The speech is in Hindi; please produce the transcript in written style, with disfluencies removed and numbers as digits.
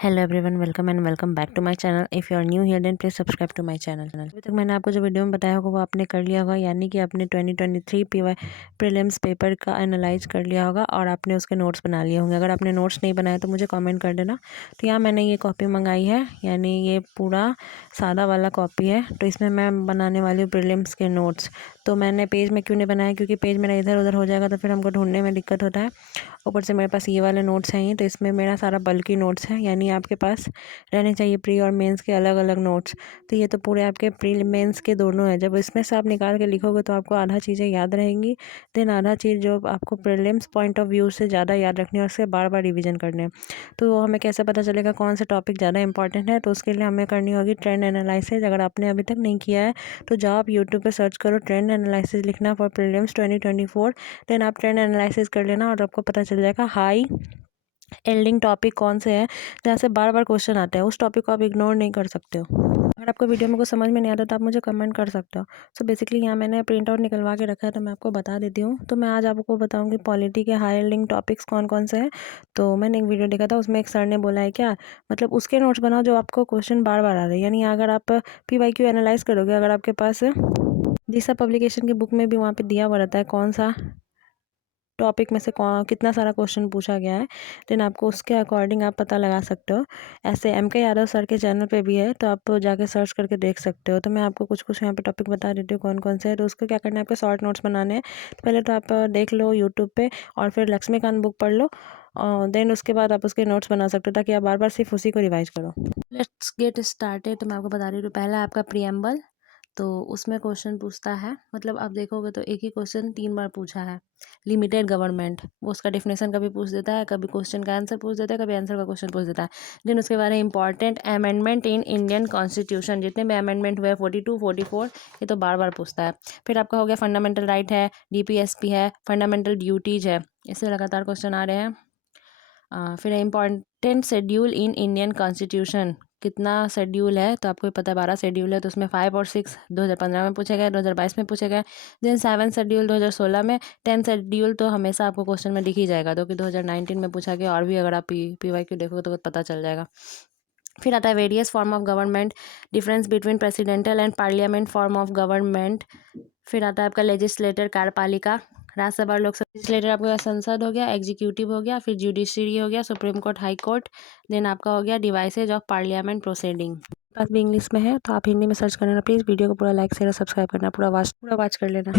Hello everyone, welcome and welcome back to my channel. If you are new here then please subscribe to my channel. अभी तक मैंने आपको जो वीडियो में बताया होगा वो आपने कर लिया होगा, यानी कि आपने 2023 पीवाई प्रीलिम्स पेपर का एनालाइज कर लिया होगा और आपने उसके नोट्स बना लिए होंगे। अगर आपने नोट्स नहीं बनाए तो मुझे कमेंट कर देना। तो यहाँ मैंने ये कॉपी मंगाई है, यानी ये पूरा सादा वाला कॉपी है। तो इसमें मैं बनाने वाली हूँ प्रीलिम्स के नोट्स। तो मैंने पेज में क्यों नहीं बनाया, क्योंकि पेज मेरा इधर उधर हो जाएगा तो फिर हमको ढूंढने में दिक्कत होता है। ऊपर से मेरे पास ये वाले नोट्स हैं ही, तो इसमें मेरा सारा बल्कि नोट्स है, यानी आपके पास रहने चाहिए प्री और मेंस के अलग अलग नोट्स। तो ये तो पूरे आपके प्री मेंस के दोनों है। जब इसमें से आप निकाल के लिखोगे तो आपको आधा चीज़ें याद रहेंगी, देन आधा चीज़ जो आपको प्रीलिम्स पॉइंट ऑफ व्यू से ज़्यादा याद रखनी है और उससे बार बार रिविजन करने हैं। तो हमें कैसे पता चलेगा कौन सा टॉपिक ज़्यादा इंपॉर्टेंट है? तो उसके लिए हमें करनी होगी ट्रेंड एनालिसिस। अगर आपने अभी तक नहीं किया है तो जाओ आप यूट्यूब पे सर्च करो, ट्रेंड एनालिसिस लिखना फॉर प्रीलिम्स 2024। देन आप ट्रेंड एनालिसिस कर लेना और आपको पता चल जाएगा हाई एल्डिंग टॉपिक कौन से हैं जहाँ से बार बार क्वेश्चन आते हैं। उस टॉपिक को आप इग्नोर नहीं कर सकते हो। अगर आपको वीडियो में कुछ समझ में नहीं आता तो आप मुझे कमेंट कर सकते हो। सो बेसिकली यहाँ मैंने प्रिंट आउट निकलवा के रखा है, तो मैं आपको बता देती हूँ। तो मैं आज आपको बताऊँगी पॉलिटी के हाई एल्डिंग टॉपिक्स कौन कौन से हैं। तो मैंने एक वीडियो देखा था, उसमें एक सर ने बोला है क्या, मतलब उसके नोट्स बनाओ जो आपको क्वेश्चन बार बार आ रहे हैं। यानी अगर आप PYQ एनालाइज करोगे, अगर आपके पास दिशा पब्लिकेशन की बुक में भी वहाँ पे दिया हुआ रहता है कौन सा टॉपिक में से कौन कितना सारा क्वेश्चन पूछा गया है, देन आपको उसके अकॉर्डिंग आप पता लगा सकते हो। ऐसे MK यादव सर के चैनल पे भी है, तो आप जाके सर्च करके देख सकते हो। तो मैं आपको कुछ कुछ यहाँ पे टॉपिक बता देती हूँ कौन कौन से है। तो उसको क्या करना है, आपके शॉर्ट नोट्स बनाने हैं। तो पहले तो आप देख लो यूट्यूब पे और फिर लक्ष्मीकांत बुक पढ़ लो, और देन उसके बाद आप उसके नोट्स बना सकते हो, ताकि आप बार बार सिर्फ उसी को रिवाइज करो। Let's get started. तो मैं आपको बता रही हूँ, पहला आपका प्रीएम्बल। तो उसमें क्वेश्चन पूछता है, मतलब आप देखोगे तो एक ही क्वेश्चन 3 बार पूछा है। लिमिटेड गवर्नमेंट, वो उसका डिफिनेशन कभी पूछ देता है, कभी क्वेश्चन का आंसर पूछ देता है, कभी आंसर का क्वेश्चन पूछ देता है। देन उसके बारे में important amendment in Indian constitution, जितने भी अमेंडमेंट हुए 42 44, ये तो बार बार पूछता है। फिर आपका हो गया फंडामेंटल राइट है, DPSP है, फंडामेंटल ड्यूटीज है, इससे लगातार क्वेश्चन आ रहे हैं। फिर important schedule in Indian constitution, कितना शेड्यूल है, तो आपको पता है 12 शेड्यूल है। तो उसमें 5 और 6 2015 में पूछे गए, 2022 में पूछे गए। देन 7 शेड्यूल 2016 में। 10 शेड्यूल तो हमेशा आपको क्वेश्चन में दिख ही जाएगा, तो कि 2019 में पूछा गया। और भी अगर आप PYQ देखोगे तो पता चल जाएगा। फिर आता है various form of government, difference between presidential and parliament form of government. फिर आता है आपका लेजिस्लेटर, कार्यपालिका, राज्यसभा और लोकसभा। लेजिस्लेटर आपका संसद हो गया, एग्जीक्यूटिव हो गया, फिर जुडिशरी हो गया, supreme court, high court. Then आपका हो गया डिवाइसेज ऑफ पार्लियामेंट प्रोसीडिंग। पास भी इंग्लिश में है, तो आप हिंदी में सर्च करना। प्लीज़ वीडियो को पूरा लाइक शेयर और सब्सक्राइब करना, पूरा वाच कर लेना।